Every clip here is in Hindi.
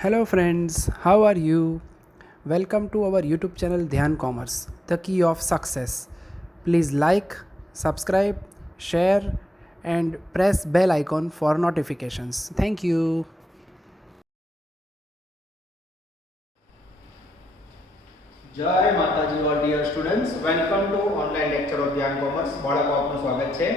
Hello friends, how are you? Welcome to our YouTube channel Dhyan Commerce, the key of success. Please like, subscribe, share and press bell icon for notifications. Thank you. જય માતાજી all dear students welcome to online lecture of Dhyan commerce बाળકો आपનું स्वागत है।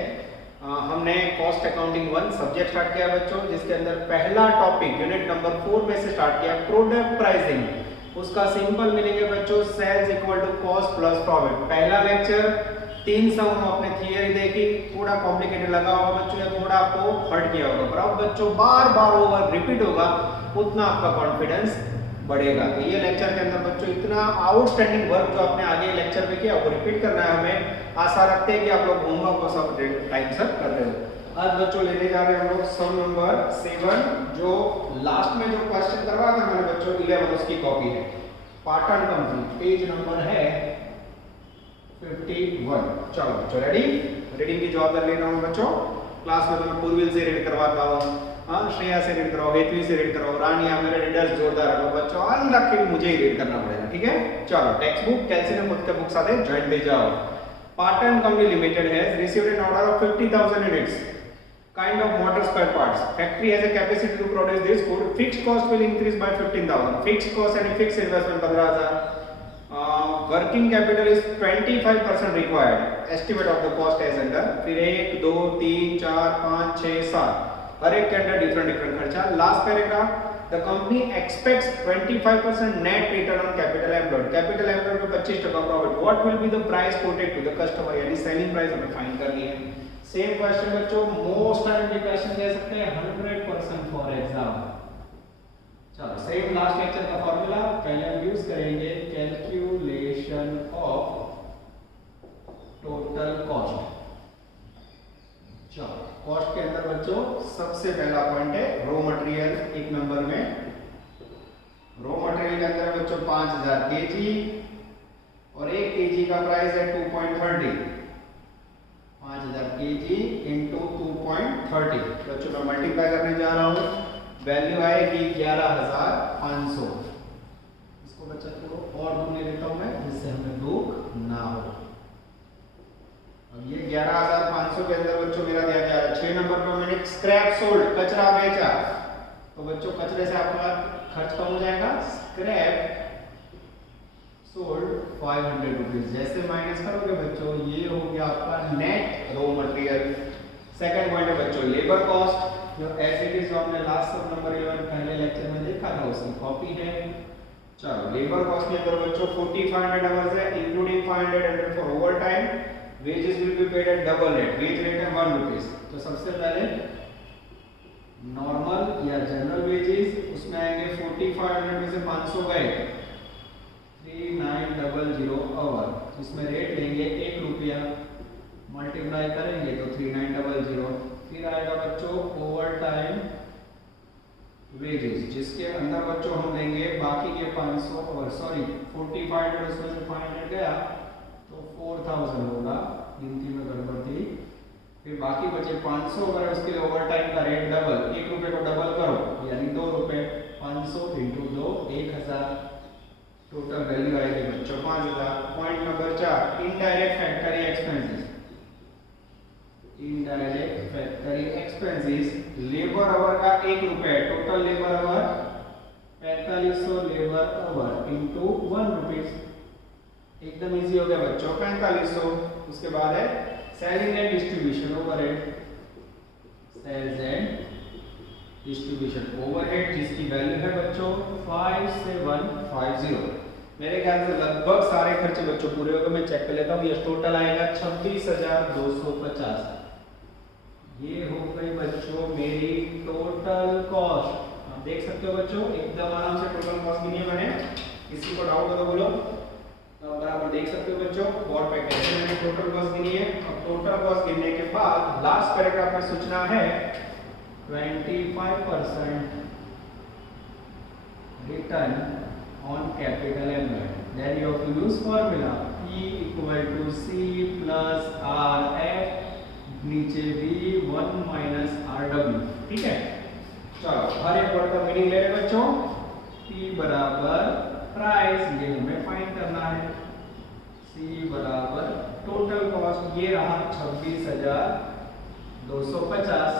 हमने कॉस्ट अकाउंटिंग 1 सब्जेक्ट स्टार्ट किया बच्चों, जिसके अंदर पहला टॉपिक यूनिट नंबर 4 में से स्टार्ट किया प्रोडक्ट प्राइसिंग। उसका सिंपल मीनिंग है बच्चों sales equal to cost plus profit. पहला लेक्चर 3 सम आपने थियरी देखी, थोड़ा कॉम्प्लिकेटेड लगा होगा बच्चों या थोड़ा आपको हर्ट किया होगा, पर अब बच्चों बार बार ओवर रिपीट होगा उतना आपका कॉन्फिडेंस बढ़ेगा। तो ये लेक्चर के अंदर बच्चों इतना आउटस्टैंडिंग वर्क जो आपने आगे लेक्चर में किया वो रिपीट करना है। हमें आशा रखते हैं कि आप लोग होमवर्क को सब टाइम से कर रहे हो। आज बच्चों लेने जा रहे हैं हम लोग सम नंबर 7, जो लास्ट में जो क्वेश्चन करवाया था मैंने बच्चों 11 उसकी कॉपी है। पाटन कंपनी, पेज नंबर है 51। चलो बच्चों रेडी, रीडिंग की जवाबदारी ले रहा हूँ बच्चों। क्लास में तो मैं पूर्विल से रीड करवाता हूँ, हाँ श्रेया से रीड कराओ, हेतवी से रीड कराओ, रानिया मेरे रीडर्स जोरदार रखो बच्चों, अलग के मुझे ही रीड करना पड़ेगा, ठीक है। चलो टेक्स्ट बुक कैलसी ने खुद के बुक साथ ज्वाइन दे जाओ। Patan company limited has received an order of 50,000 units kind of motor spare parts. Factory has a capacity to produce this good. Fixed cost will increase by 15,000. Fixed cost and fixed investment 15,000. Working capital is 25% required. Estimate of the cost as under. फिर 1 2 3 4 5 6 7 हर एक के अंदर डिफरेंट खर्चा। Last paragraph, the company expects 25% net return on capital employed. Capital employed पे 25% profit. What will be the price quoted to the customer, यानी सेलिंग प्राइस हमें फाइंड करनी है। सेम क्वेश्चन बच्चों, मोस्ट टाइम के क्वेश्चन दे सकते हैं 100% फॉर एग्जाम। चलो सेम लास्ट लेक्चर का फार्मूला पहले हम यूज करेंगे, कैलकुलेशन ऑफ टोटल कॉस्ट। चलो कॉस्ट के अंदर बच्चों सबसे पहला पॉइंट है रॉ मटेरियल। एक नंबर में रॉ मटेरियल के अंदर बच्चों 5000 केजी और 1 केजी का प्राइस है 2.30। 5000 केजी इंटू 2.30 बच्चों मैं मल्टीप्लाई करने जा रहा हूँ, वैल्यू आएगी 11,500। इसको बच्चा थोड़ा और दूर ले लेता हूँ मैं, जिससे हमें दुख ना हो। अब ये 11,500 के अंदर बच्चों मेरा दिया जा रहा है 6 नंबर पर मैंने स्क्रैप सोल्ड, कचरा बेचा, तो बच्चों कचरे से आपका खर्च कम हो जाएगा। Scrap sold 500 rupees. जैसे माइनस करोगे बच्चों ये हो गया आपका net raw material. Second point है बच्चों लेबर कॉस्ट, जो एज इट इज जो हमने लास्ट सब नंबर 11 पहले लेक्चर में देखा था उसकी कॉपी है। चलो लेबर कॉस्ट के अंदर बच्चों 4500 आवर्स है, including 500 for over time. wages will be paid at double rate, wage rate है 1 रुपीस। तो सबसे पहले नॉर्मल या जनरल वेजेस उसमें आएंगे 4500 में से 500 गए 3900 आवर, इसमें रेट लेंगे 1 रुपया, मल्टीप्लाई करेंगे तो 3900। फिर आएगा बच्चों ओवर टाइम वेजेस, जिसके अंदर बच्चों हम लेंगे बाकी के 500 और सॉरी 4500 उसमें से 500 गया तो 4000 होगा, गिनती में गड़बड़ थी। फिर बाकी बचे 500 अगर उसके लिए ओवर टाइम का रेट डबल, 1 रुपए को डबल करो यानी 2 रुपए, 500 इंटू 2 1000, टोटल वैल्यू आएगी बच्चों 5000। Point number 4 indirect factory expenses. Indirect factory expenses labour hour का 1 रुपए, total labour hour 4500 labour hour into 1 rupees. एकदम इजी हो गया बच्चों 4500। उसके बाद है selling and distribution overhead, sales and distribution overhead, जिसकी वैल्यू है बच्चों 5750। मेरे ख्याल से लगभग सारे खर्चे बच्चों पूरे हो गए। मैं चेक कर लेता हूँ, ये टोटल आएगा 26,250। ये हो गई बच्चों मेरी टोटल कॉस्ट। आप देख सकते हो बच्चों एकदम आराम से टोटल कॉस्ट गिनी है मैंने। किसी को डाउट हो तो बोलो। तो बराबर देख सकते हो बच्चों बोर्ड पे कैसे मैंने टोटल कॉस्ट गिनी है। अब टोटल कॉस्ट गिनने के बाद लास्ट पैराग्राफ में सूचना है 25% return on capital employed. Then you have to use formula P = C + RF, नीचे भी 1 - RW, ठीक है। चलो हर एक वर्ड का मीनिंग ले रहे बच्चों। P बराबर प्राइस, ये हमें फाइंड करना है। C बराबर टोटल कॉस्ट, ये रहा 26,250।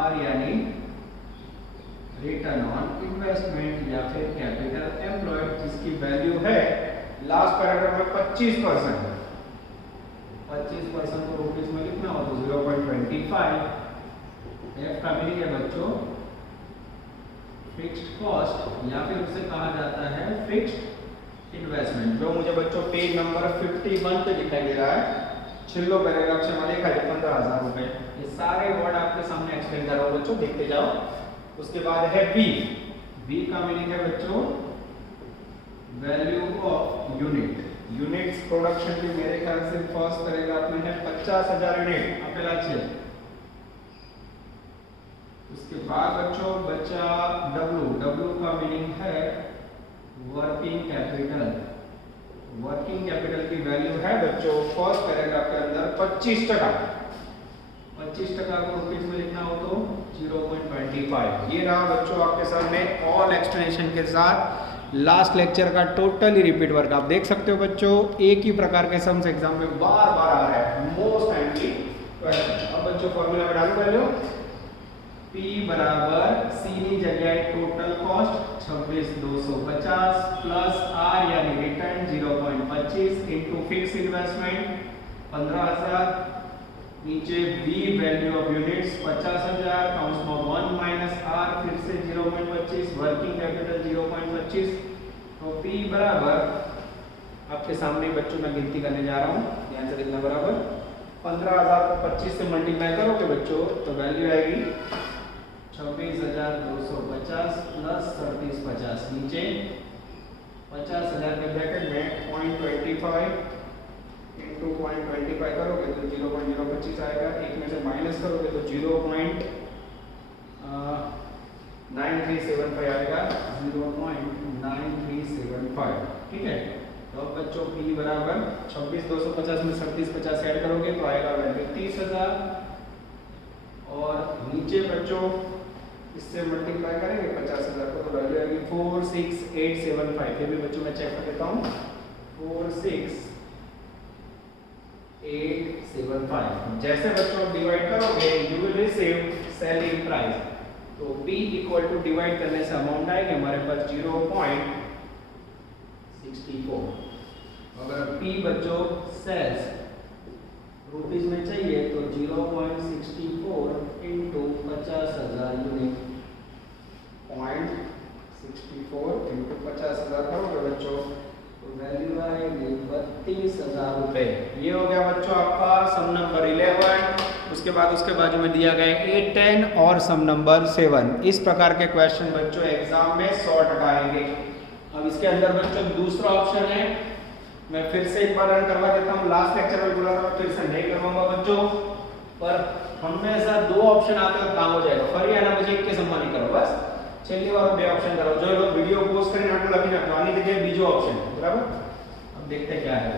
R यानी रिटर्न ऑन इन्वेस्टमेंट या फिर कैपिटल एम्प्लॉयड, जिसकी वैल्यू है लास्ट पैराग्राफ में 25%। 25% को रुपीस में लिखना हो तो 0.25। F का मीनिंग है बच्चों फिक्स्ड कॉस्ट या फिर उसे कहा जाता है फिक्स्ड इन्वेस्टमेंट, जो मुझे बच्चों पेज नंबर 51 पे दिखाई दे रहा है। छिल्लो पैराग्राफ से मैंने देखा है 15,000 रुपए। ये सारे वर्ड आपके सामने एक्सप्लेन कर रहा हूँ बच्चों, देखते जाओ। उसके बाद है V। V का मीनिंग है बच्चों value of unit. Units production की मेरे ख्याल से फर्स्ट पैराग्राफ में है 50,000 यूनिट, आपके लक्ष्य। उसके बाद बच्चों बचा W का मीनिंग है वर्किंग कैपिटल। वर्किंग कैपिटल की वैल्यू है बच्चों फर्स्ट पैराग्राफ के अंदर 25%। 25% को रुपीस में लिखना हो तो 0.25। ये रहा बच्चों आपके सामने ऑल एक्सप्लेनेशन के साथ लास्ट लेक्चर का टोटली रिपीट वर्क। आप देख सकते हो बच्चों एक ही प्रकार के सम्स एग्जाम में बार बार आ रहा है, मोस्ट टाइमली क्वेश्चन। अब बच्चों फॉर्मूला में डालू कर लो। P बराबर C की जगह टोटल कॉस्ट 26,250 प्लस R यानी रिटर्न 0.25 इनटू फिक्स इन्वेस्टमेंट 15,000, नीचे V वैल्यू ऑफ यूनिट्स 50,000 काउंस में 1 माइनस R फिर से 0.25 वर्किंग कैपिटल 0.25। तो P बराबर आपके सामने बच्चों मैं गिनती करने जा रहा हूँ, ध्यान से देखना। बराबर 15,000 को 25 से मल्टीप्लाई करोगे बच्चों तो वैल्यू आएगी 26,250 प्लस 3750, नीचे 50,000 के ब्रैकेट में 0.25 इंटू 0.25 करोगे तो 0.025 आएगा। एक में से माइनस करोगे तो 0.9375 आएगा, 0.9375। ठीक है। तो अब बच्चों P बराबर 26,250 में 3750 ऐड करोगे तो आएगा वैल्यू 30,000। और नीचे बच्चों इससे मल्टीप्लाई करेंगे 50,000 को तो वैल्यू आएगी 46875। फिर भी बच्चों मैं चेक कर देता हूँ 46875। जैसे बच्चों डिवाइड करोगे you will receive selling price. तो P इक्वल टू डिवाइड करने से अमाउंट आएगा हमारे पास 0.64। अगर P बच्चों सेल्स रुपीस में चाहिए तो 0.64 इंटू 50,000 यूनिट, 0.64 इंटू 50,000 करोगे बच्चों तो वैल्यू आएगी 32,000 रुपए। ये हो गया बच्चों आपका सम नंबर 11। उसके बाद उसके बाजू में दिया गया 8, 10 और सम नंबर 7। इस प्रकार के क्वेश्चन बच्चों एग्जाम में 100% आएंगे। अब इसके अंदर बच्चों दूसरा ऑप्शन है, मैं फिर से एक बार रन करवा देता हूँ। लास्ट लेक्चर में बोला था फिर से नहीं करवाऊंगा बच्चों, पर हमेशा 2 ऑप्शन आते हैं काम हो जाएगा। फरी आना मुझे एक के सम्मान नहीं करो, बस छेल्ली बार 2 ऑप्शन करो। जो लोग वीडियो पोस्ट करें नाटो लगी ना आने के लिए बीजो ऑप्शन, बराबर। अब देखते क्या है।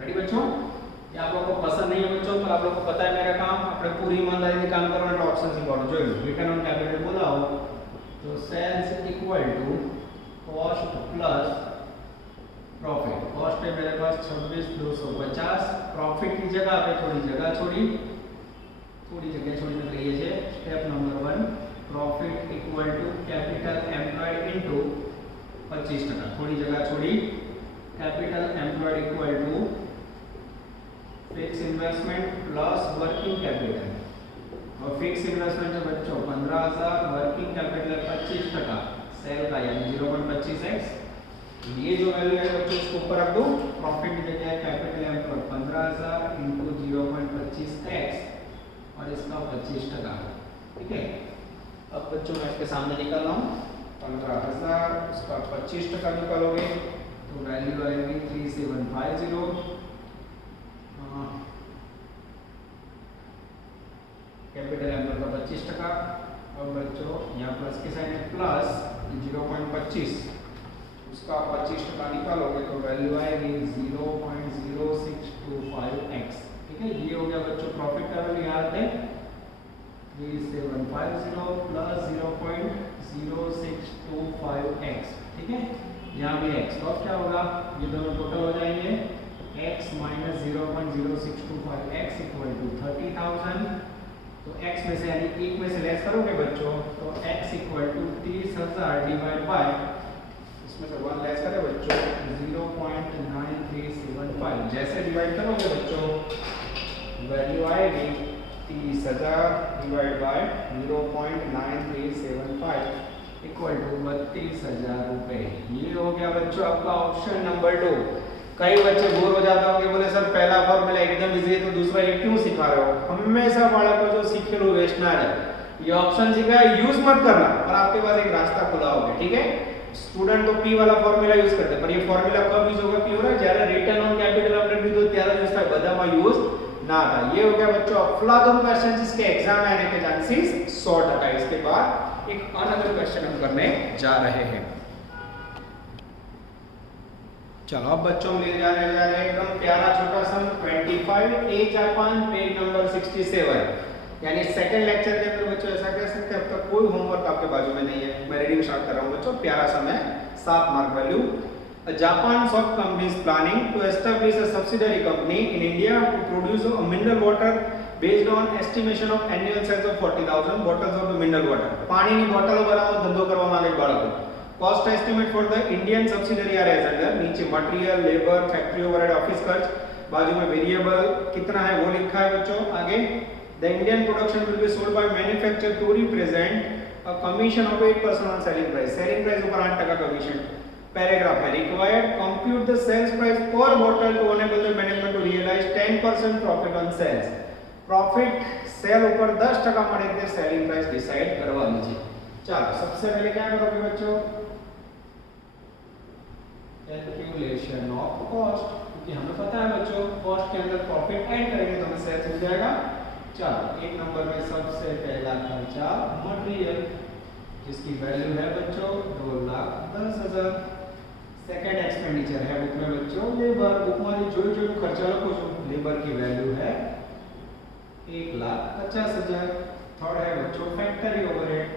रेडी बच्चों? ये आप लोगों को पसंद नहीं है बच्चों, पर आप लोगों को पता है मेरा काम, अपने पूरी ईमानदारी से काम करो ना। ऑप्शन से पढ़ो। जो रिटर्न ऑन कैपिटल बोला हो तो sales equal to cost plus profit. Cost है मेरे पास 26,250, प्रॉफिट की जगह पे थोड़ी जगह छोड़ी मतलब ये है step number 1। Profit equal to capital employed into 25%, थोड़ी जगह छोड़ी। Capital employed equal to fix investment plus working capital. और फिक्स इन्वेस्टमेंट है बच्चों 15,000, वर्किंग कैपिटल 25% सेल का यानी 0.25x। ये जो वैल्यू है बच्चों इसको ऊपर रख दो। प्रॉफिट की जगह कैपिटल एम्प्लॉयड 15,000 इंटू 0.25x और इसका 25%। ठीक है। अब बच्चों मैं इसके सामने निकाल रहा हूँ 15,000, उसका 25% निकालोगे तो वैल्यू आएगी 3750। कैपिटल एम्प्लॉयड का 25%। और बच्चों यहाँ प्लस की साइड में प्लस 0.25, उसका 25% निकालोगे तो वैल्यू आएगी 0.0625x। ठीक ठीक है, ये हो गया बच्चों प्रॉफिट का वैल्यू याद है 3750 प्लस 0.0625x, ठीक है, यहाँ भी x तो क्या होगा, ये दोनों टोटल हो जाएंगे x minus 0.0625x equal to 30,000। तो x में से यानी एक में से लेस करोगे बच्चों तो x equal to 30,000 divide by, इसमें से 1 लेस करें बच्चों 0.9375, जैसे डिवाइड करोगे बच्चों वैल्यू आएगी 30,000 डिवाइड बाय 0.9375 इक्वल टू 32,000 रुपए। ये हो गया बच्चों आपका ऑप्शन नंबर 2। कई बच्चे बोर हो जाते होंगे, बोले सर पहला फॉर्मूला एकदम इजी है तो दूसरा ये क्यों सिखा रहे हो। हमेशा बालक को जो सीखे लो वेस्ट ना जाए, ये ऑप्शन सीखा है यूज मत करना और आपके पास एक रास्ता खुला होगा, ठीक है। स्टूडेंट तो पी वाला फॉर्मूला यूज करते हैं, पर ये फॉर्मूला कब यूज होगा, क्यों होगा જ્યારે रिटर्न ऑन कैपिटल આપણે લીધો ત્યારે યુઝ થાય, બધામાં यूज ना था। ये हो गया बच्चों अफलातून क्वेश्चन जिसके एग्जाम में आने के चांसेस 100%। इसके बाद एक अनदर क्वेश्चन हम करने जा रहे हैं। चलो अब बच्चों ले जा रहे हैं एकदम प्यारा छोटा सा 25 ए जापान पेज नंबर 67, यानी सेकंड लेक्चर के अंदर बच्चों ऐसा कह सकते हैं अब तक कोई होमवर्क आपके बाजू में नहीं है। मैं रीडिंग स्टार्ट कर रहा हूं बच्चों, प्यारा सा मैं 7 mark value. Japan Soap Company is planning to establish a subsidiary company in India to produce a mineral water based on estimation of annual sales of 40,000 bottles of the mineral water. पानी की बोतल बनाओ धंधो करवा मांगे बाळको। Cost estimate for the Indian subsidiary are as under, नीचे material, labour, factory overhead, office खर्च, बाजू में वेरिएबल कितना है वो लिखा है बच्चों। आगे the Indian production will be sold by manufacturer to represent a commission of 8% on selling price. selling price ऊपर 8% कमीशन। पैराग्राफ है required compute the sales price per bottle to enable the management to realise 10% profit on sales. Profit sale ऊपर 10% મળે તે સેલિંગ प्राइस डिसाइड કરવાની છે। चलो सबसे पहले क्या करोगे बच्चों, कैलकुलेशन ऑफ कॉस्ट, क्योंकि हमें पता है बच्चों कॉस्ट के अंदर प्रॉफिट ऐड करेंगे तो हमें सेल्स मिल जाएगा। चलो एक नंबर में सबसे पहला खर्चा मटेरियल जिसकी वैल्यू है बच्चों 2,10,000। सेकंड एक्सपेंडिचर है बुक में बच्चों लेबर, बुक में जो खर्चा लखो छो लेबर की वैल्यू है 1,50,000। थर्ड है बच्चों फैक्ट्री ओवरहेड,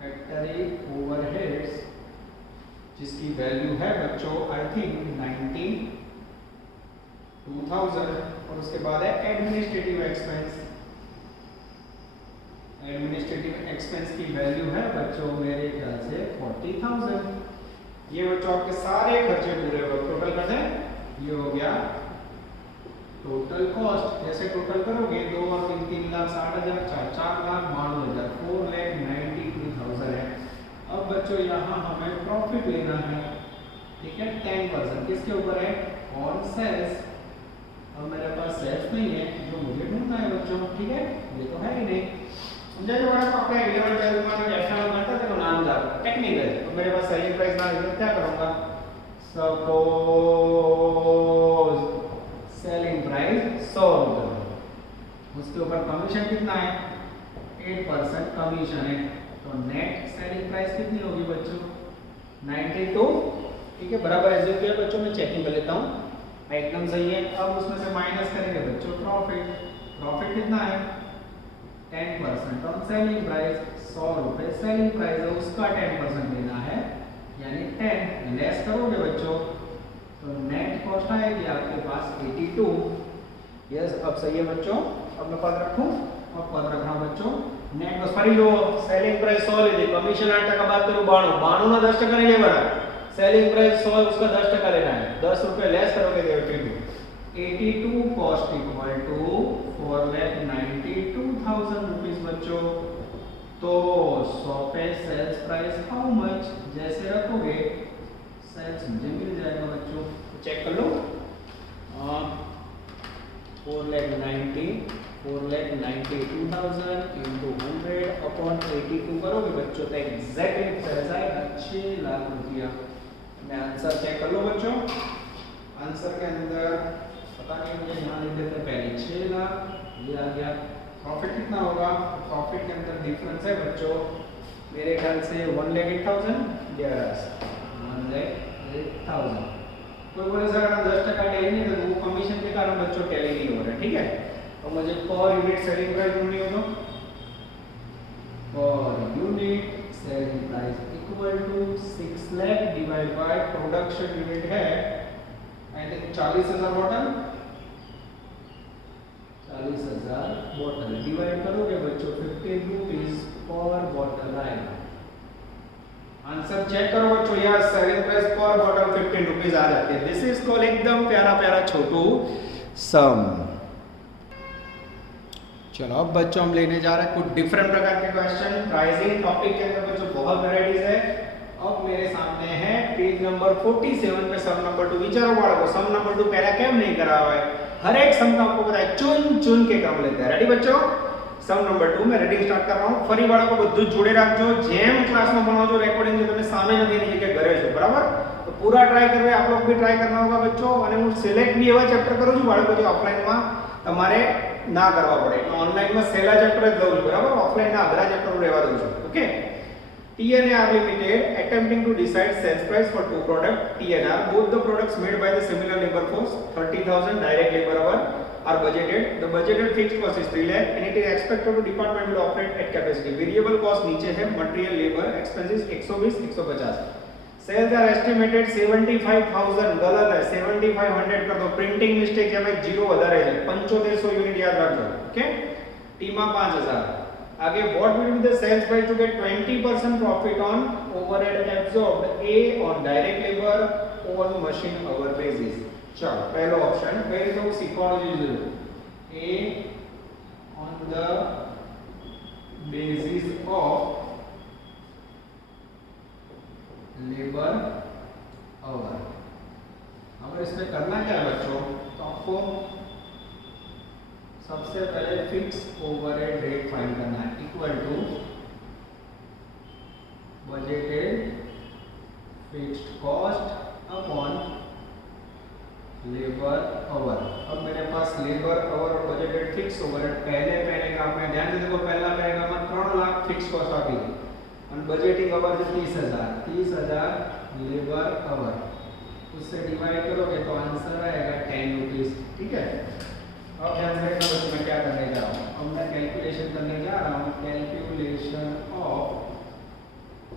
फैक्ट्री ओवरहेड्स जिसकी वैल्यू है बच्चों आई थिंक 92,000। और उसके बाद है एडमिनिस्ट्रेटिव एक्सपेंस, एडमिनिस्ट्रेटिव एक्सपेंस की वैल्यू है बच्चों मेरे ख्याल से 40,000। ये बच्चों आपके सारे खर्चे पूरे हो टोटल कर दें, ये हो गया टोटल कॉस्ट। जैसे टोटल करोगे 2 और 3 3,60,000, 4,92,000, 4,92,000 है। अब बच्चों यहाँ हमें प्रॉफिट लेना है, ठीक है 10%। किसके ऊपर है, ऑन सेल्स। अब मेरे पास सेल्स नहीं है जो मुझे ढूंढना है बच्चों, ठीक है ये तो है ही नहीं। समझा जो बड़ा आपका 11 12 में एफएम करता था तो नाम जा टेक्निकल। तो मेरे पास सेलिंग प्राइस ना है, क्या करूंगा, सपोज सेलिंग प्राइस 100 रुपए, उसके ऊपर कमीशन कितना है 8% कमीशन है, तो नेट सेलिंग प्राइस कितनी होगी बच्चों 92, ठीक है बराबर एज्यूम किया बच्चों। मैं चेकिंग कर लेता हूँ एकदम सही है। अब उसमें से माइनस करेंगे बच्चों प्रॉफिट, प्रॉफिट कितना है 10% ऑन सेलिंग प्राइस, 100 रुपए सेलिंग प्राइस है उसका 10% लेना है यानी 10 लेस करोगे बच्चों तो नेट कॉस्ट आएगी आपके पास 82। यस अब सही है बच्चों। अब मैं पद रखूं, अब पद रखना बच्चों नेट कॉस्ट फरी लो सेलिंग प्राइस 100 लीधी, कमीशन 8% बात करूं 92, 92 ना 10% नहीं लेवाना, सेलिंग प्राइस 100 उसका 10% लेना है, 10 रुपए लेस करोगे तो 82 कॉस्ट इक्वल टू 4,92,000 रुपीस बच्चों। तो 100 पे सेल्स प्राइस हाउ मच, जैसे रखोगे सेल्स मुझे मिल जाएगा बच्चों, चेक कर लो 4,92,000 इंटू 100 अपॉन 82 करोगे बच्चों तो एग्जैक्टली सेल्स आएगा 6 लाख रुपया। मैं आंसर चेक कर लो बच्चों, आंसर के अंदर पता नहीं मुझे यहाँ लिख देते पहले 6 लाख, ये आ गया। प्रॉफिट कितना होगा, प्रॉफिट के अंदर डिफरेंस है बच्चों मेरे ख्याल से 1,08,000, 1,08,000 कोई बोले सर अगर 10% टैली नहीं तो वो कमीशन के कारण बच्चों टैली नहीं हो रहा, ठीक है। तो मुझे पर यूनिट सेलिंग प्राइस ढूंढनी हो तो per unit selling price equal to 6 lakh divide by production unit है I think 40,000 bottle, 40,000 bottle divide करोगे बच्चों 15 रुपीज पर बॉटल आएगा। आंसर चेक करो बच्चों, यार selling price per bottle 15 rupees आ जाती है। दिस इज कॉल्ड एकदम प्यारा प्यारा छोटू सम। चलो अब बच्चों हम लेने जा रहे हैं कुछ डिफरेंट प्रकार के क्वेश्चन। प्राइसिंग टॉपिक के अंदर बच्चों बहुत वैरायटीज है। अब मेरे सामने है पेज नंबर 47 पे सम नंबर 2। विचारो बाळको, सम नंबर 2 पहला केम नहीं करा हुआ है, हर एक सम का आपको पता है चुन चुन के क्रम लेते हैं। रेडी बच्चों, सम नंबर 2 में रेडिंग स्टार्ट कर रहा हूं। फरी बाळको બધું જોડે રાખજો, જેમ ક્લાસમાં ભણો રેકોર્ડિંગ જે તમે સામે નથી એની જગ્યાએ ઘરે છો, બરાબર? તો પૂરા ટ્રાય કરવે, आप लोग भी ट्राय करना होगा बच्चों। અને હું સિલેક્ટ भी એવા ચેપ્ટર કરું છું બાળકો જે ઓફલાઈનમાં તમારે ના કરવા પડે, એટલે ઓનલાઈનમાં સહેલા ચેપ્ટર જ લઉં છું, બરાબર? ઓફલાઈનના અઘરા ચેપ્ટર લેવા દઉં છું, okay? TNR Limited attempting to decide sales price for two products. TNR, both the products made by the similar labor force, 30,000 direct labor hour are budgeted. The budgeted fixed cost is 3 lakh and it is expected to department will operate at capacity. Variable cost नीचे है, material labor expenses 120 150. Sales are estimated 75,000, गलत है, 7500 कर दो, प्रिंटिंग मिस्टेक है भाई, जीरो વધારે છે, 7500 यूनिट याद रखो, ओके? टी में 5000। आगे what will be the sales price to get 20% profit on overhead absorbed A on direct labor on machine hour basis. चलो पहला ऑप्शन कई तो सिक्योरिटी जो A on the basis of labor hour। अब इसमें करना क्या है बच्चों, तो आपको सबसे पहले फिक्स ओवरहेड रेट फाइंड करना है, equal to budgeted fixed cost upon labour hour. अब मेरे पास लेबर आवर और बजटेड फिक्स ओवरहेड पहले का आपने ध्यान से देखो, पहला रहेगा मैं 3 लाख फिक्स कॉस्ट आपकी और बजटिंग आवर जो 30,000 लेबर आवर, उससे डिवाइड करोगे तो आंसर आएगा 10 रुपीज, ठीक है? अब ध्यान से देखना बच्चों, मैं क्या करने जा रहा हूँ, अब मैं कैलकुलेशन करने जा रहा हूँ, calculation of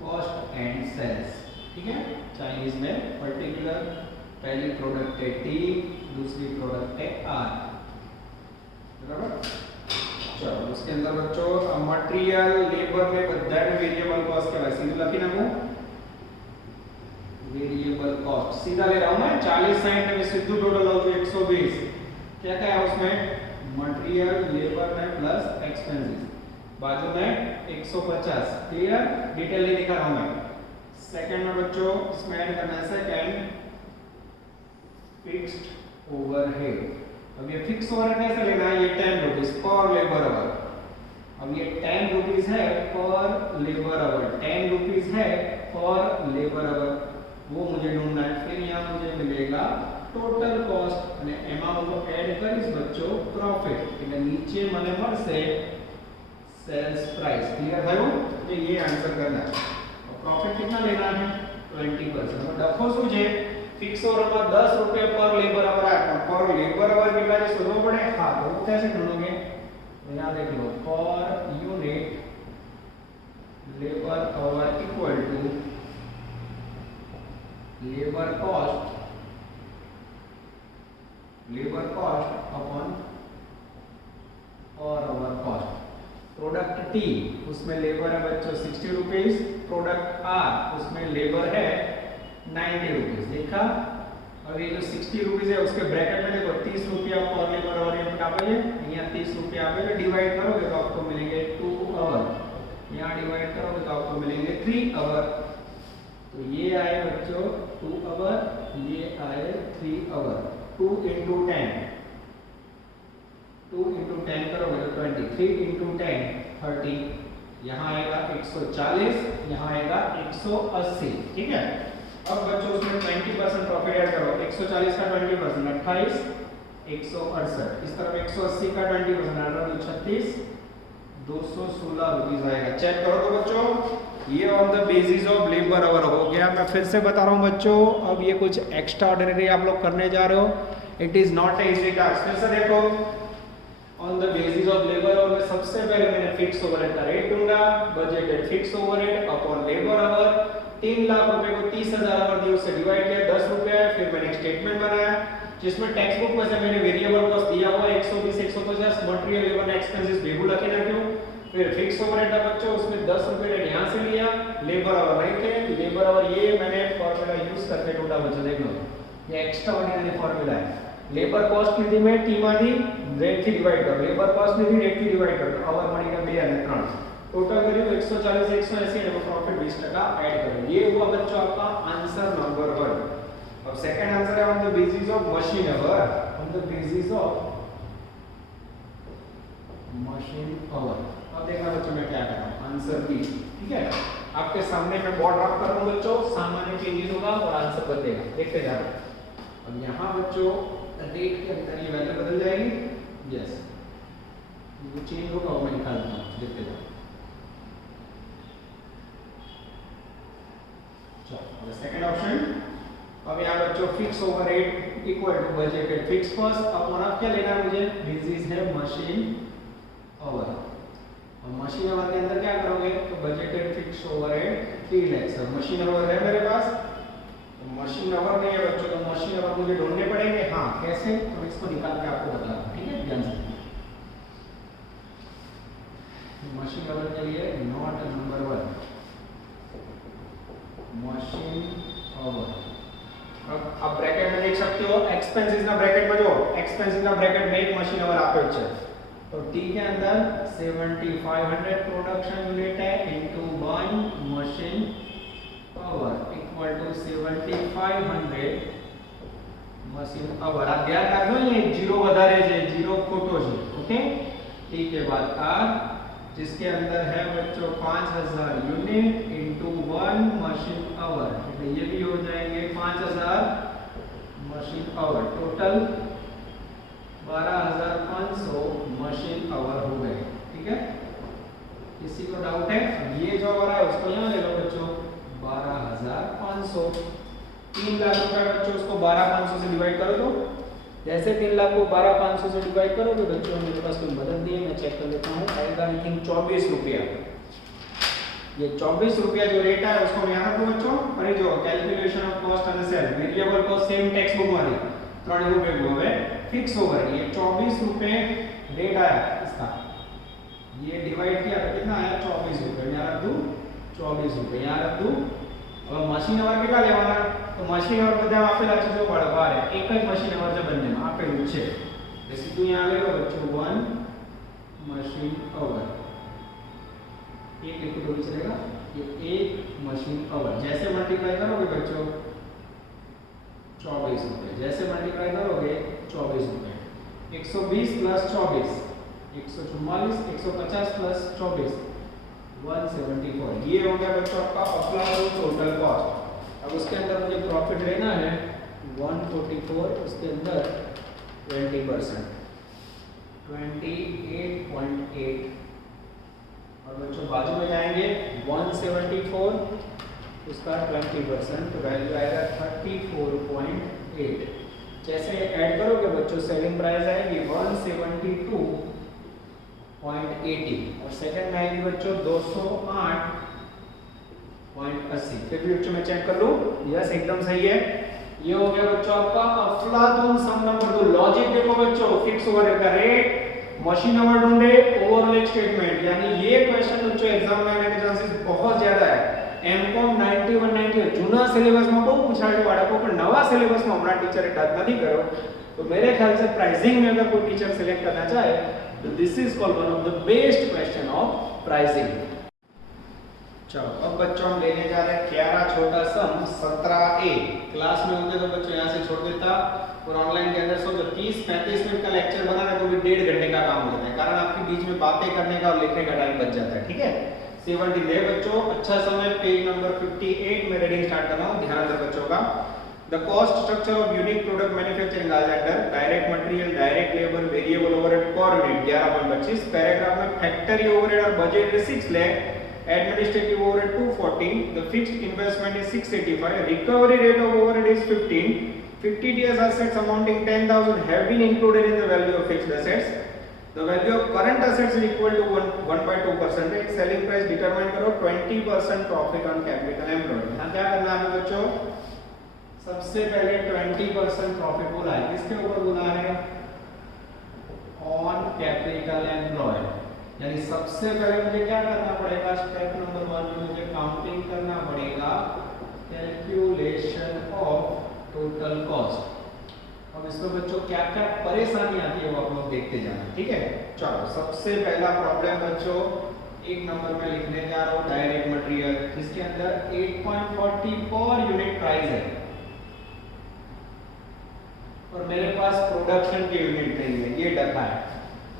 cost and sales, ठीक है? चाइनीज में पर्टिकुलर पहली प्रोडक्ट है टी, दूसरी प्रोडक्ट है आर, बराबर? चलो उसके अंदर बच्चों मटेरियल लेबर में बधाने वेरिएबल कॉस्ट के सीधे लखी नाखूं, वेरिएबल कॉस्ट सीधा ले रहा हूं मैं, 40 60 में सीधू टोटल लाऊं तो 120। क्या क्या है उसमें, मटेरियल लेबर में प्लस एक्सपेंसेस, बाजू में 150, क्लियर? डिटेल नहीं दिखा रहा हूं मैं। सेकंड में बच्चों इसमें ऐड करना है सेकंड फिक्स्ड ओवरहेड। अब ये फिक्स ओवरहेड कैसे लेना है, ये 10 रुपीस पर लेबर आवर। अब ये 10 रुपीस है पर लेबर आवर, 10 रुपीस है पर लेबर आवर, वो मुझे ढूंढना है। फिर यहाँ मुझे मिलेगा टोटल कॉस्ट અને એમાં હું એડ કરીશ બચ્ચો प्रॉफिट, એટલે નીચે મને મળશે सेल्स प्राइस। क्लियर થયું? ये आंसर करना है। और प्रॉफिट कितना लेना है, 20%। अब ડખો શું છે, फिक्स ओवर में 10 रुपए पर लेबर आवर आया, पर लेबर आवर कितना है शोधना पड़े। हां तो कैसे ढूंढोगे, तो यहां देख लो, per unit labour hour equal to labour cost upon और आवर कॉस्ट। प्रोडक्ट टी उसमें लेबर है बच्चों 60 रुपीस, प्रोडक्ट आर उसमें लेबर है 90 रुपीस, देखा? अब ये जो 60 रुपीस है उसके ब्रैकेट में देखो 30 रुपया पर लेबर आवर यहाँ पे यहाँ 30 रुपया पे डिवाइड करोगे तो आपको मिलेंगे 2 आवर, यहाँ डिवाइड करोगे तो आपको मिलेंगे 3 आवर। तो ये आए बच्चों 2 आवर, ये आए 3 आवर। 2 into 10 करोगे तो 20, 3 into 10 30, यहाँ आएगा 140, यहाँ आएगा 180, ठीक है? अब बच्चों उसमें 20% प्रॉफिट ऐड करो, 140 का 20% 28, 168, इस तरफ 180 का 20% 36, 216 रुपीस आएगा। चेक करो तो बच्चों ये on the basis of labour our हो गया। मैं फिर से बता रहा हूँ बच्चों, अब ये कुछ एक्स्ट्रा ऑर्डिनरी आप लोग करने जा रहे हो, it is not a easy task. फिर से देखो, on the basis of labour our में सबसे पहले मैंने फिक्स ओवरहेड का रेट दूंगा, budgeted fix overhead upon labour our. 3 lakh रुपए को 30,000 आवर दिए उससे डिवाइड किया 10 रुपए। फिर मैंने एक स्टेटमेंट बनाया जिसमें टेक्स्ट बुक में से मैंने वेरिएबल कॉस्ट दिया हुआ 120 150 मटेरियल लेबर एक्सपेंसेस बेबू लगे ना क्यों। फिर फिक्स ओवरहेड था बच्चों, उसमें 10 रुपए रेट यहाँ से लिया, लेबर आवर नहीं थे, लेबर आवर ये मैंने फॉर्मूला यूज करके ढूंढा बच्चों। देख लो ये एक्स्ट्रा ऑर्डिनरी फॉर्मूला है। लेबर कॉस्ट निधि में टी माधी रेट थी डिवाइड करो, लेबर कॉस्ट निधि रेट थी डिवाइड करो, आवर मनी का 2 અને 3 टोटल करियो 140 180 અને प्रॉफिट 20% ऐड करो। ये हुआ बच्चों आपका आंसर नंबर 1। अब सेकंड आंसर है on the basis of machine our, on the basis of machine our. अब देखना बच्चों मैं क्या कर रहा हूं, आंसर बी। ठीक है, आपके सामने मैं बोर्ड रख कर रहा हूं बच्चों, सामान्य चेंजेस होगा और आंसर बदलेगा, देखते जा रहे हैं। अब यहां बच्चों रेट के अंदर ये वैल्यू बदल जाएगी, यस ये चेंज होगा और मैं निकाल दूंगा, देखते जाओ। चलो सेकंड ऑप्शन, अब यहाँ बच्चों fix overhead equal to budgeted fix cost upon, अब क्या लेना है मुझे, दिस है मशीन आवर। और मशीन आवर के अंदर क्या करोगे, तो बजटेड फिक्स ओवरहेड 3 लाख। अब मशीन आवर है मेरे पास, तो मशीन आवर नहीं है बच्चों, तो मशीन आवर मुझे ढूंढने पड़ेंगे। हाँ कैसे, तो इसको निकाल के आपको बता दूं, ठीक है ध्यान से। मशीन आवर के लिए नोट नंबर 1 मशीन आवर। अब ब्रैकेट में देख सकते हो एक्सपेंसेस ना ब्रैकेट में, जो एक्सपेंसेस ना ब्रैकेट में एक मशीन आवर आपको चाहिए, तो टी के अंदर 7500 प्रोडक्शन यूनिट है into 1 machine power equal to 7500 machine hour. आप ध्यान રાખજો ये जीरो વધારે છે, जीरो खोटो છે, ओके। टी के बाद आर जिसके अंदर है बच्चों 5000 यूनिट इनटू 1 मशीन आवर, तो ये भी हो जाएंगे 5000 machine our, total 12500 machine our हो गए। ठीक है, किसी को डाउट है, ये जो आ रहा है उसको यहाँ ले लो बच्चों 12500। 3 लाख रुपए बच्चों उसको 12500 से डिवाइड करो, तो जैसे 3 लाख को 12500 से डिवाइड करोगे बच्चों, मेरे पास कोई मदद नहीं है, मैं चेक कर लेता हूँ, आएगा आई थिंक 24 रुपया। ये 24 रुपया जो रेट है उसको यहाँ रखो बच्चों, और ये जो calculation of cost and cell variable cost same text book वाली 3 रुपए को है फिक्स ओवर, ये 24 रुपए रेट आया इसका, ये डिवाइड किया तो कितना आया 24 रुपए। यहाँ रख दूं 24 रुपए, यहाँ रख दूं। और मशीन आवर કેટલા લેવાના, તો મશીન આવર બધા આપેલા છે, જો બાર એક જ મશીન આવર છે બંનેમાં આપેલું છે, એટલે સીધું यहाँ ले लो बच्चों 1 मशीन आवर, एक लिखो तो चलेगा, ये एक मशीन आवर। जैसे मल्टीप्लाई करोगे बच्चों 24 रुपए, जैसे मल्टीप्लाई करोगे 24 रुपए, 120 प्लस 24 144, 150 प्लस 24 174, ये हो गया बच्चों आपका अप्लाई टोटल कॉस्ट। अब उसके अंदर मुझे प्रॉफिट लेना है 144, उसके अंदर 20% 28.8, और बच्चों बाजू में जाएंगे 174 उसका 20%, तो वैल्यू आएगा 34.8। जैसे ऐड करोगे बच्चों सेलिंग प्राइस आएगी 172.80, और सेकंड में आएगी बच्चों 208.80। फिर भी बच्चों मैं चेक कर लूं, यस एकदम सही है। ये हो गया बच्चों आपका अफलातून सम नंबर 2। लॉजिक देखो बच्चों, फिक्स ओवरहेड का रेट, मशीन आवर ढूंढे, ओवरहेड स्टेटमेंट, यानी ये क्वेश्चन बच्चों एग्जाम में आने के चांसेस बहुत ज्यादा है। एमकॉम 91 90 જૂના સિલેબસમાં બહુ પૂછાયું બાળકો, પણ નવા સિલેબસમાં હમણાં ટીચરે ટચ નથી કર્યો, तो मेरे ख्याल से प्राइसिंग में अगर कोई टीचर सिलेक्ट करना चाहे तो this is called one of the best question of pricing. चलो अब बच्चों हम लेने जा रहे हैं 11 छोटा सम 17A। क्लास में होते तो बच्चों यहाँ से छोड़ देता, और ऑनलाइन के अंदर सोचो 30-35 मिनट का लेक्चर बनाना तो भी 1.5 घंटे का काम हो जाता है, कारण आपके बीच में बातें करने का और लिखने का टाइम बच जाता है। ठीक है, 70 दे बच्चों, अच्छा समय पेज नंबर 58 में रीडिंग स्टार्ट कर रहा हूँ, ध्यान दे बच्चों का। The cost structure of unique product manufacturing as under direct material, direct labor, variable overhead per unit 11.25। Paragraph में फैक्ट्री ओवरहेड और budget 6 lakh, administrative overhead 240, the fixed investment is 685, recovery rate of overhead is 15, 50 years assets amounting 10,000 have been included in the value of fixed assets. The value of current assets is equal to 1/2%. Selling price determine करो 20% profit on capital employed. यहाँ क्या करना है बच्चों? सबसे पहले 20% प्रॉफिट बोला है, किसके ऊपर बोला है? On capital employed. यानी सबसे पहले मुझे क्या करना पड़ेगा? स्टेप नंबर 1 में मुझे काउंटिंग करना पड़ेगा, कैलकुलेशन ऑफ टोटल कॉस्ट। अब इसमें बच्चों क्या क्या परेशानी आती है वो आप लोग देखते जाना, ठीक है? चलो सबसे पहला प्रॉब्लम बच्चों 1 नंबर में लिखने जा रहा हूँ, डायरेक्ट मटेरियल, जिसके अंदर 8.40 पर यूनिट प्राइस है और मेरे पास प्रोडक्शन की यूनिट नहीं है, ये डका है।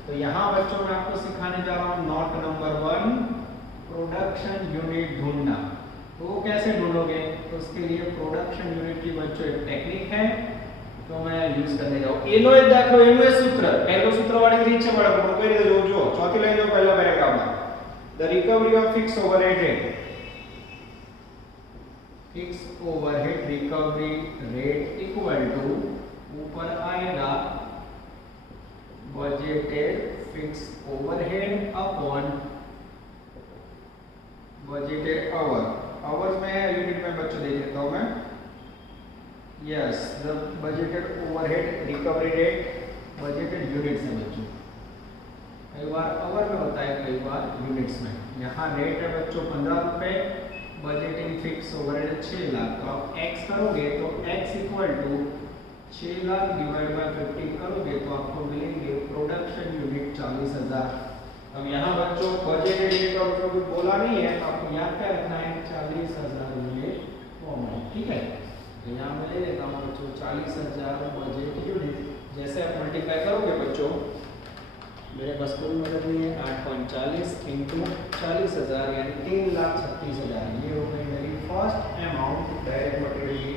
तो यहाँ बच्चों मैं आपको सिखाने जा रहा हूँ नोट नंबर 1, प्रोडक्शन यूनिट ढूंढना। तो वो कैसे ढूंढोगे? तो उसके लिए प्रोडक्शन यूनिट की बच्चों एक टेक्निक है, तो मैं यूज करने जाऊँ। एनो एक देखो, एनो ए सूत्र, पहलो सूत्र वाली રીત છે બરાબર, હું કહી દઉં જો ચોથી લાઈન જો પહેલા પેરેગ્રાફમાં, the recovery of fix overhead, fix overhead recovery rate equal to, ऊपर आएगा budgeted fix overhead upon budgeted hour. Hours में यूनिट में बच्चों देख लेता हूं मैं। Yes, the budgeted overhead recovery rate budgeted units में बच्चों, कई बार आवर में होता है, कई बार यूनिट्स में। यहाँ रेट है बच्चों 15 रुपए, बजटिंग फिक्स ओवरहेड 6 लाख। तो आप x करोगे तो x equal to 6 lakh divide by 50 करोगे तो आपको मिलेंगे प्रोडक्शन यूनिट 40,000। अब यहाँ बच्चों बजटेड यूनिट और कुछ बोला नहीं है, तो आपको याद क्या रखना है? 40,000 यूनिट कॉमन, ठीक है? तो यहाँ मैं ले लेता हूँ बच्चों 40,000 बजट यूनिट। जैसे आप मल्टीप्लाई करोगे बच्चों, मेरे पास कुल मदद नहीं है, 8.40 इंटू 40,000 यानी 3,36,000। ये हो गई मेरी फर्स्ट अमाउंट डायरेक्ट मटेरियल की।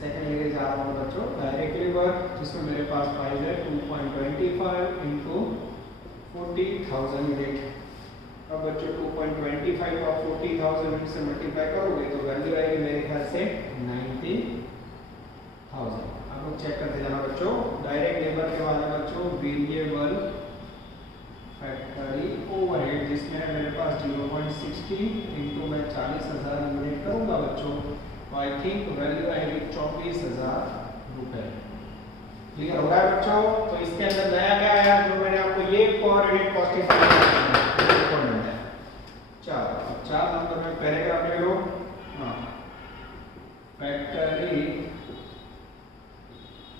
सेकंड लेके जा रहा हूँ बच्चों डायरेक्ट लेबर, जिसमें मेरे पास प्राइस है 2.25 इंटू 40,000 यूनिट। अब बच्चों 2.25 और 40,000 यूनिट से मल्टीप्लाई करोगे तो वैल्यू आएगी मेरे ख्याल से 90,000। आप लोग चेक करते जाना बच्चों। डायरेक्ट लेबर के बाद है बच्चों वेरिएबल फैक्टरी ओवरहेड, जिसमें मेरे पास 0.60 इंटू मैं 40,000 यूनिट करूंगा बच्चों, तो आई थिंक वैल्यू आएगी 24,000 रुपए। क्लियर हो रहा है बच्चों? तो इसके अंदर नया क्या आया जो मैंने आपको ये पर यूनिट कॉस्टिंग इंपॉर्टेंट है। चलो 4 नंबर में पैराग्राफ ले लो। हाँ, फैक्टरी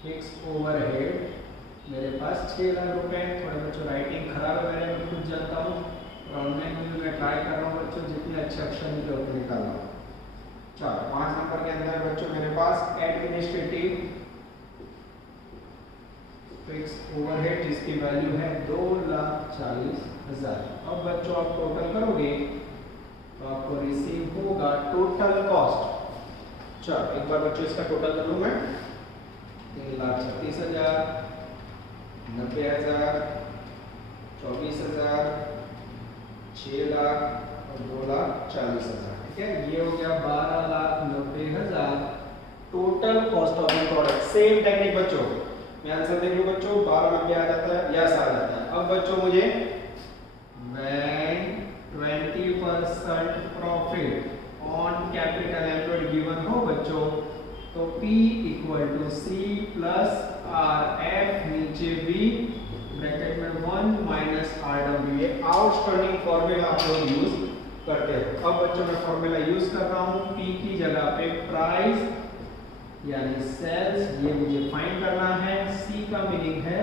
फिक्स ओवरहेड मेरे पास 6 लाख रुपए। थोड़े बच्चों राइटिंग खराब है मेरे, मैं खुद जानता हूँ, और ऑनलाइन में मैं ट्राई कर रहा हूँ बच्चों, जितने अच्छे अक्षर निकले उतने निकाल रहा हूँ। चलो 5 नंबर के अंदर बच्चों मेरे पास एडमिनिस्ट्रेटिव फिक्स ओवरहेड, जिसकी वैल्यू है 2,40,000। अब बच्चों आप टोटल करोगे तो आपको रिसीव होगा टोटल कॉस्ट। चलो एक बार बच्चों इसका टोटल कर लूँ मैं, 3,36,000, 90,000, 24,000, 6 लाख और 2,40,000, ठीक है? ये हो गया 12,90,000 total cost of the product. Same technique बच्चों, मैं आंसर देख लूं बच्चों, 12,90 आ जाता है, यस आ जाता है। अब बच्चों मुझे when 20% profit on capital employed given हो बच्चों, तो P equal to C plus RF, नीचे V, ब्रैकेट में 1 माइनस RW। ये आउटस्टैंडिंग फॉर्मूला आप लोग यूज करते हो। अब बच्चों मैं फॉर्मूला यूज कर रहा हूँ, P की जगह पे प्राइस यानी सेल्स, ये मुझे फाइंड करना है। C का मीनिंग है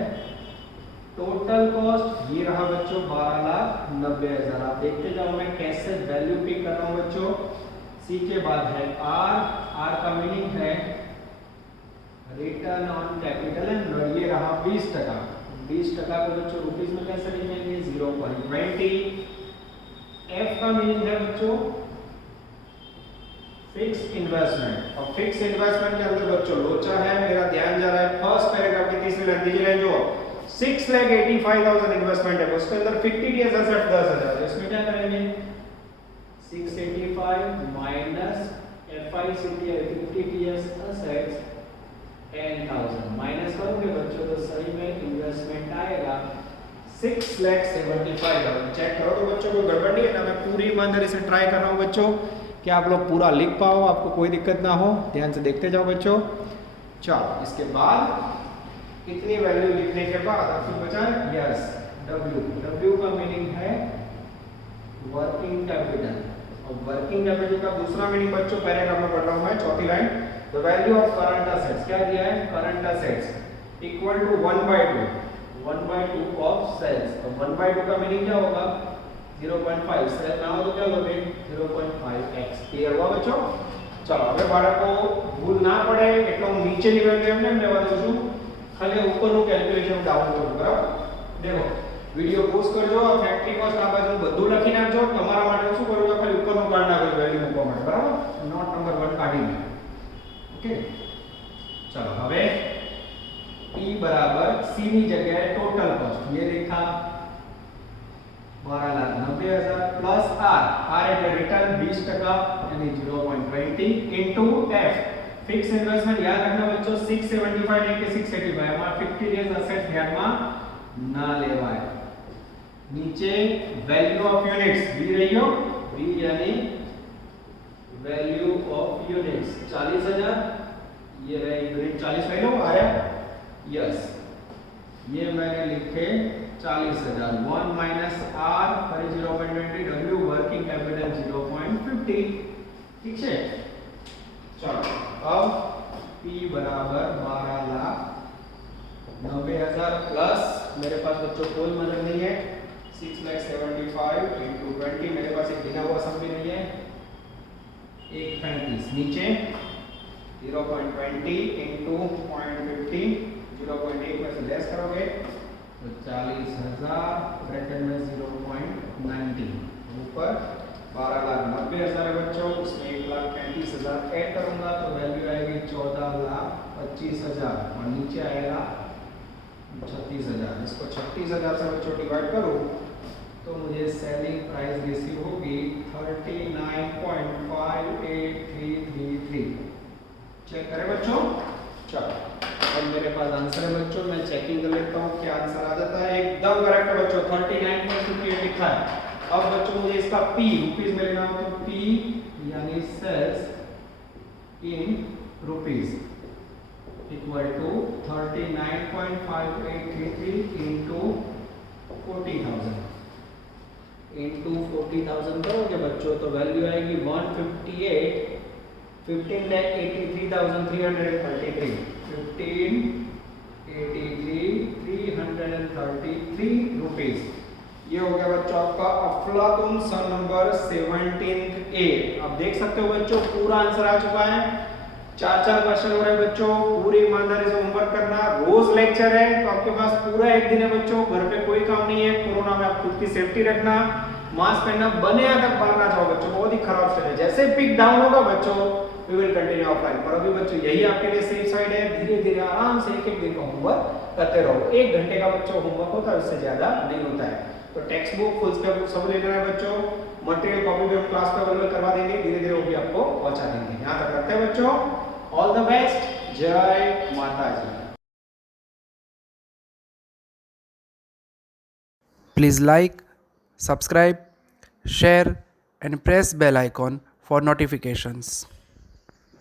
टोटल कॉस्ट, ये रहा बच्चों 12,90,000। आप देखते जाओ मैं कैसे वैल्यू पिक कर रहा हूँ बच्चों। C के बाद है R का मीनिंग है रिटर्न ऑन कैपिटल एम्प्लॉयड, ये रहा 20%। 20% को बच्चों रुपीस में कैसे लिखेंगे? 0.20। F का मीनिंग है बच्चों फिक्स इन्वेस्टमेंट, और फिक्स इन्वेस्टमेंट के अंदर बच्चों लोचा है, मेरा ध्यान जा रहा है फर्स्ट पैराग्राफ की तीसरी लाइन, तीसरी लाइन जो 6,85,000 इन्वेस्टमेंट है, उसके अंदर 50 डेज एसेट 10,000। इसमें क्या करेंगे? 685 minus FICT 50 TS assets 10,000 minus करोगे बच्चों तो सही में इन्वेस्टमेंट आएगा 6,75,000। चेक करो तो बच्चों कोई गड़बड़ नहीं है ना, मैं पूरी ईमानदारी से ट्राई कर रहा हूँ बच्चों कि आप लोग पूरा लिख पाओ, आपको कोई दिक्कत ना हो। ध्यान से देखते जाओ बच्चों। चलो इसके बाद इतनी वैल्यू लिखने के बाद आपको बचा है यस W का मीनिंग है वर्किंग कैपिटल, और वर्किंग कैपिटल का दूसरा मीनिंग बच्चों पैराग्राफ में पढ़ रहा हूं मैं, चौथी line. The value of current assets क्या दिया है, current assets equal to 1/2 of sales. तो 1/2 का मीनिंग क्या होगा 0.5, सेल ना हो तो क्या लोगे 0.5x। क्लियर हुआ बच्चों। चलो હવે બાળકો ભૂલ ના પડે એટલે હું નીચેની વેલ્યુ એમને એમ લેવા દઉં છું, ખાલી ઉપરનું કેલ્ક્યુલેશન ડાઉન કરું, બરાબર। देखो वीडियो પોઝ કરજો, આ ફેક્ટરી કોસ્ટ આ બાજુ બધું લખી નાખજો। તમારા માટે શું કરું છું, ખાલી ઉપરનું કાઢી નાખજો વેલ્યુ મૂકવા માટે, બરાબર। નોટ નંબર 1 કાઢીને ओके। चलो હવે E बराबर C ની જગ્યાએ ટોટલ કોસ્ટ ये लिखा 12,90,000 प्लस R એટલે રિટર્ન 20% यानी 0.20 इनटू F फिक्स इन्वेस्टमेंट याद रखना बच्चों 675 नहीं कि 685 हमारा 50 डेज असेट ध्यान में ना लेवाय। नीचे वैल्यू ऑफ यूनिट्स V रही हो, V यानी वैल्यू ऑफ यूनिट्स 40,000, ये रही यूनिट 40 ले लो आया यस, ये मैंने लिखे 40,000 1 माइनस R पर 0.20 W वर्किंग कैपिटल 0.50 ठीक है। चलो अब P बराबर 12,90,000 प्लस मेरे पास बच्चों कोई मदद नहीं है 6,75,000 into 20 मेरे पास एक गिना हुआ सम भी नहीं है 135 नीचे 0.20 into 0.50 0.1 में से लेस करोगे तो 40,000 ब्रैकेट में 0.90 ऊपर 12,90,000 है बच्चों, उसमें 1,35,000 ऐड करूंगा तो वैल्यू आएगी 14,25,000 और नीचे आएगा 36,000। इसको 36,000 से बच्चों डिवाइड करूं तो मुझे सेलिंग प्राइस रिसीव होगी 39.58333। चेक करें बच्चों। चलो अब मेरे पास आंसर है बच्चों, मैं चेकिंग कर लेता हूँ क्या आंसर आ जाता है। एकदम करेक्ट है बच्चों 39.58 लिखा है। अब बच्चों मुझे इसका P रुपीस में लेना हो तो P यानी sales in rupees equal to 39.5833 into 40,000 into 40,000 करोगे बच्चों तो वैल्यू आएगी 158 15,83,333 15,83,333 रुपीस। ये हो गया बच्चों आपका अफलातून सन नंबर 17A। आप देख सकते हो बच्चों पूरा आंसर आ चुका है, 4 क्वेश्चन हो रहे हैं बच्चों। पूरी ईमानदारी से होमवर्क करना, रोज लेक्चर है तो आपके पास पूरा एक दिन है बच्चों, घर पे कोई काम नहीं है। कोरोना में आप खुद की सेफ्टी रखना, मास्क पहनना, बने तक बाहर ना जाओ बच्चों, बहुत ही खराब स्टेट है। जैसे पिक डाउन होगा बच्चों वी विल कंटिन्यू ऑफलाइन, पर अभी बच्चों यही आपके लिए सेफ साइड है। धीरे धीरे आराम से एक एक दिन का होमवर्क करते रहो। 1 घंटे का बच्चों होमवर्क होता है, उससे ज्यादा नहीं होता है। तो textbook foolscap book सब ले लेना है बच्चों। मटेरियल कॉपी भी हम क्लास पे अवेलेबल करवा देंगे, धीरे धीरे वो भी आपको पहुंचा देंगे। यहाँ तक रखते हैं बच्चों। ऑल द बेस्ट, जय माता जी। Please like, subscribe, share and press bell icon for notifications.